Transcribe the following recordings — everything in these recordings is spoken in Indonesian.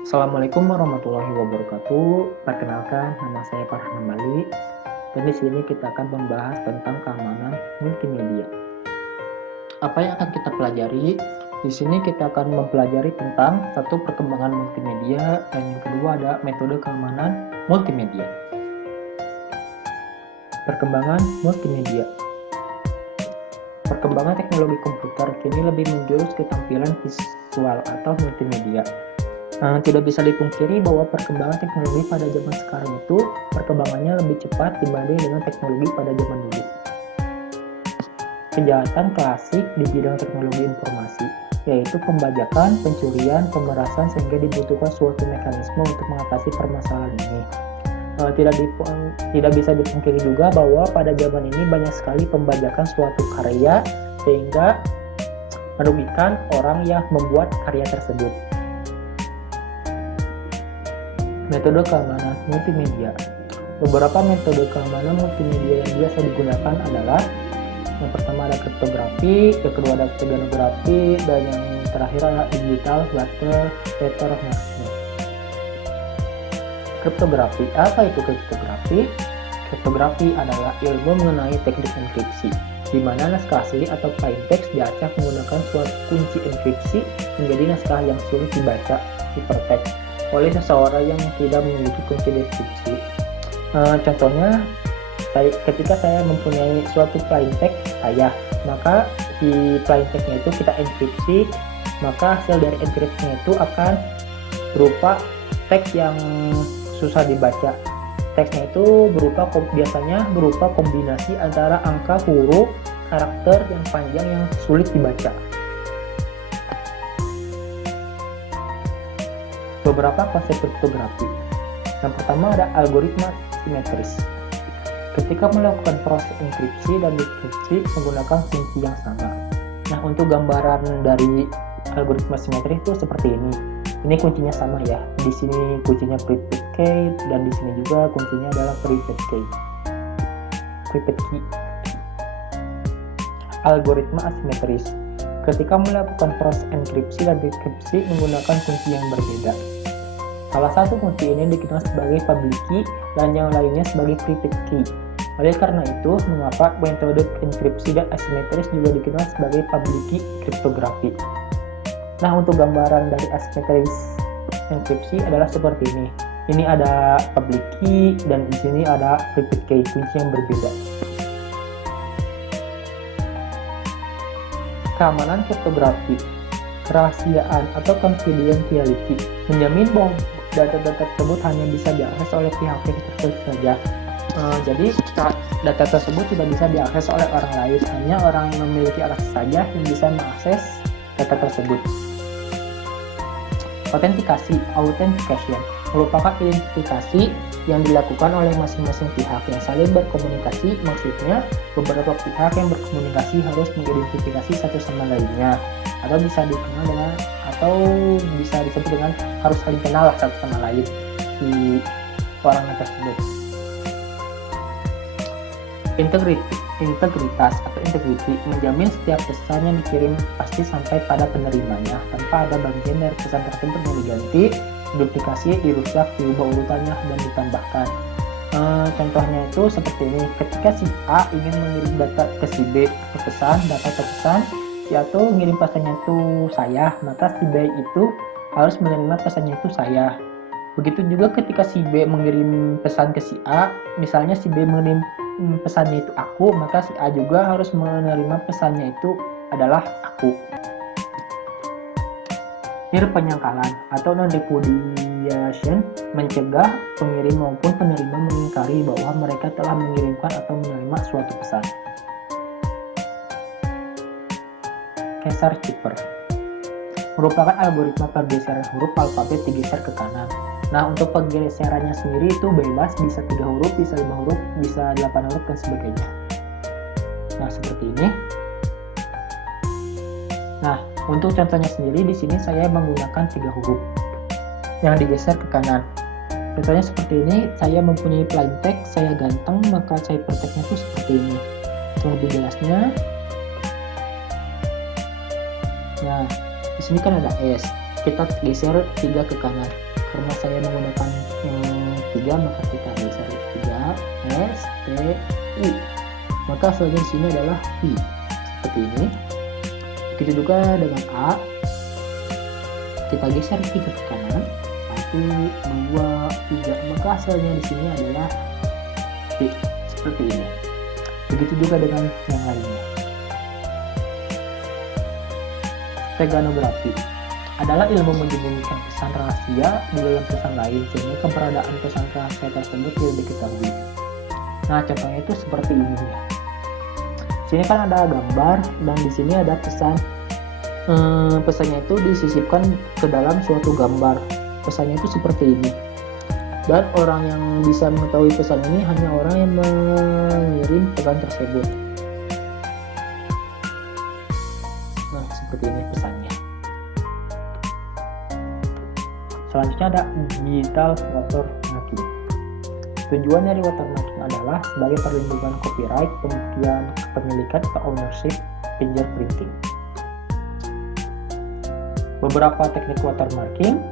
Assalamualaikum warahmatullahi wabarakatuh. Perkenalkan, nama saya Farhan Bali. Dan di sini kita akan membahas tentang keamanan multimedia. Apa yang akan kita pelajari? Di sini kita akan mempelajari tentang satu perkembangan multimedia dan yang kedua ada metode keamanan multimedia. Perkembangan multimedia. Perkembangan teknologi komputer kini lebih menjurus ke tampilan visual atau multimedia. Tidak bisa dipungkiri bahwa perkembangan teknologi pada zaman sekarang itu perkembangannya lebih cepat dibanding dengan teknologi pada zaman dulu. Kejahatan klasik di bidang teknologi informasi, yaitu pembajakan, pencurian, pemerasan sehingga dibutuhkan suatu mekanisme untuk mengatasi permasalahan ini. Tidak bisa dipungkiri juga bahwa pada zaman ini banyak sekali pembajakan suatu karya sehingga merugikan orang yang membuat karya tersebut. Metode keamanan multimedia. Beberapa metode keamanan multimedia yang biasa digunakan adalah yang pertama ada kriptografi, yang kedua ada stenografi, dan yang terakhir ada digital letter management. Kriptografi. Apa itu kriptografi? Kriptografi adalah ilmu mengenai teknik enkripsi, di mana naskah asli atau plain text diacak menggunakan suatu kunci enkripsi menjadi naskah yang sulit dibaca (ciphertext) oleh seseorang yang tidak memiliki kunci deskripsi. Contohnya, ketika saya mempunyai suatu plain text maka di plain text-nya itu kita enkripsi, maka hasil dari enkripsinya itu akan berupa teks yang susah dibaca. Teksnya itu biasanya berupa kombinasi antara angka, huruf, karakter yang panjang yang sulit dibaca. Beberapa konsep kriptografi. Yang pertama ada algoritma simetris. Ketika melakukan proses enkripsi dan dekripsi menggunakan kunci yang sama. Nah, untuk gambaran dari algoritma simetris itu seperti ini. Ini kuncinya sama ya. Di sini kuncinya private key dan di sini juga kuncinya adalah private key. Algoritma asimetris. Ketika melakukan proses enkripsi dan dekripsi menggunakan kunci yang berbeda. Salah satu kunci ini dikenal sebagai public key dan yang lainnya sebagai private key. Oleh karena itu, mengapa metode enkripsi dan asimetris juga dikenal sebagai public key kriptografi. Nah, untuk gambaran dari asimetris enkripsi adalah seperti ini. Ini ada public key dan di sini ada private key, kunci yang berbeda. Keamanan kriptografi, kerahasiaan atau confidentiality, menjamin bahwa data-data tersebut hanya bisa diakses oleh pihak-pihak tertentu saja. Jadi data tersebut tidak bisa diakses oleh orang lain, hanya orang yang memiliki akses saja yang bisa mengakses data tersebut. Authentication merupakan identifikasi yang dilakukan oleh masing-masing pihak yang saling berkomunikasi. Maksudnya, beberapa pihak yang berkomunikasi harus mengidentifikasi satu sama lainnya, atau bisa disebut dengan harus saling kenal satu sama lain si orangnya tersebut. Integritas atau integrity menjamin setiap pesan yang dikirim pasti sampai pada penerimanya tanpa ada bagian dari pesan tersebut yang diganti, duplikasi, dirusak, diubah urutannya, dan ditambahkan. Contohnya itu seperti ini. Ketika si A ingin mengirim data ke si B data ke pesan, si A tuh ngirim pesannya itu saya, maka si B itu harus menerima pesannya itu saya. Begitu juga ketika si B mengirim pesan ke si A, misalnya si B mengirim pesannya itu aku, maka si A juga harus menerima pesannya itu adalah aku. Penyangkalan atau non-repudiation mencegah pengirim maupun penerima mengingkari bahwa mereka telah mengirimkan atau menerima suatu pesan. Caesar Cipher merupakan algoritma pergeseran huruf alfabet digeser ke kanan. Nah, untuk pergeserannya sendiri itu bebas, bisa 3 huruf, bisa 5 huruf, bisa 8 huruf, dan sebagainya. Nah, seperti ini. Nah, untuk contohnya sendiri di sini saya menggunakan 3 huruf yang digeser ke kanan. Contohnya seperti ini, saya mempunyai plain text, saya ganteng, maka ciphertextnya itu seperti ini. Untuk lebih jelasnya, nah, di sini kan ada S. kita geser 3 ke kanan. Karena saya menggunakan yang 3, maka kita geser 3, S, T, U. Maka hasilnya di sini adalah I. Seperti ini. Begitu juga dengan A. Kita geser 3 ke kanan. 1, 2, 3. Maka hasilnya di sini adalah B. Seperti ini. Begitu juga dengan yang lainnya. Steganografi adalah ilmu menyembunyikan pesan rahasia di dalam pesan lain sehingga keberadaan pesan rahasia tersebut tidak diketahui. Nah, contohnya itu seperti ini ya. Sini kan ada gambar dan di sini ada pesan. Pesannya itu disisipkan ke dalam suatu gambar. Pesannya itu seperti ini. Dan orang yang bisa mengetahui pesan ini hanya orang yang mengirim pesan tersebut. Nah, seperti ini pesannya. Selanjutnya ada digital watermarking. Tujuan dari watermarking adalah sebagai perlindungan copyright, pembuktian kepemilikan atau ownership, fingerprinting. Beberapa teknik watermarking.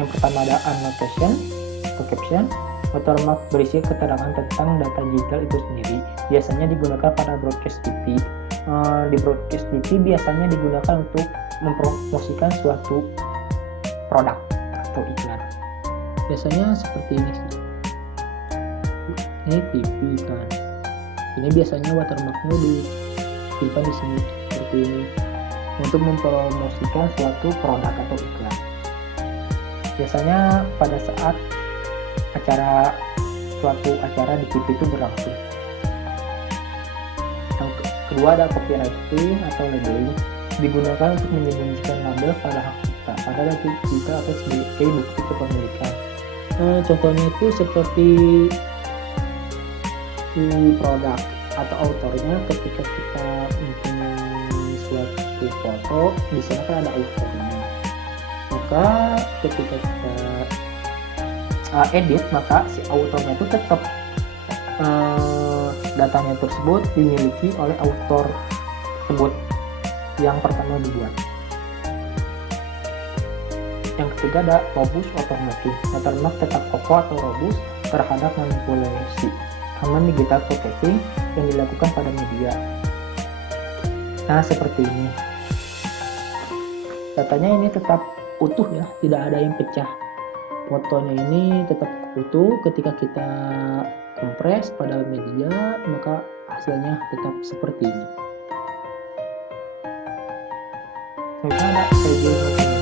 Yang pertama ada annotation atau caption. Watermark berisi keterangan tentang data digital itu sendiri. Biasanya digunakan pada broadcast TV. Di broadcast TV biasanya digunakan untuk mempromosikan suatu produk atau iklan. Biasanya seperti ini sih. Ini TV kan. Ini biasanya watermarknya disimpan di sini seperti ini untuk mempromosikan suatu produk atau iklan. Biasanya pada saat suatu acara di TV itu berlangsung. Yang kedua ada copywriting atau labeling, digunakan untuk menyembunyikan label pada hak cipta pada data kita atau sebagai bukti kepemilikan. Contohnya itu seperti di produk atau autornya. Ketika kita mempunyai suatu foto, di sana kan ada autornya. Maka ketika kita edit, maka si autornya itu tetap datanya tersebut dimiliki oleh autor tersebut yang pertama dibuat. Yang ketiga ada robust watermarking. Watermark tetap kokoh atau robust terhadap manipulasi aman digital processing yang dilakukan pada media. Nah, seperti ini. Datanya ini tetap utuh ya, tidak ada yang pecah. Fotonya ini tetap utuh. Ketika kita kompres pada media, maka hasilnya tetap seperti ini. Selanjutnya ada fragile watermark.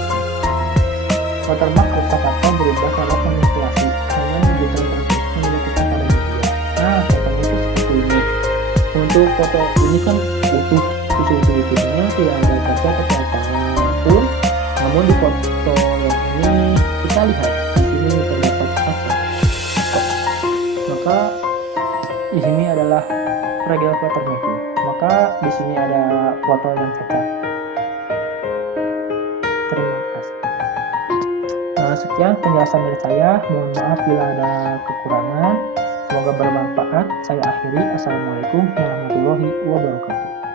Watermark rusak atau berubah karena manipulasi dengan digital processing yang dilakukan pada media. Nah, contohnya itu seperti ini. Untuk foto ini kan utuh, utuhnya tidak ada cacat atau apapun. Namun di foto yang ini kita lihat di sini terdapat cacat. Maka di sini adalah fragile watermarking. Maka di sini ada foto yang cacat. Terima kasih. Sekian penjelasan dari saya. Mohon maaf bila ada kekurangan. Semoga bermanfaat. Saya akhiri. Assalamualaikum warahmatullahi wabarakatuh.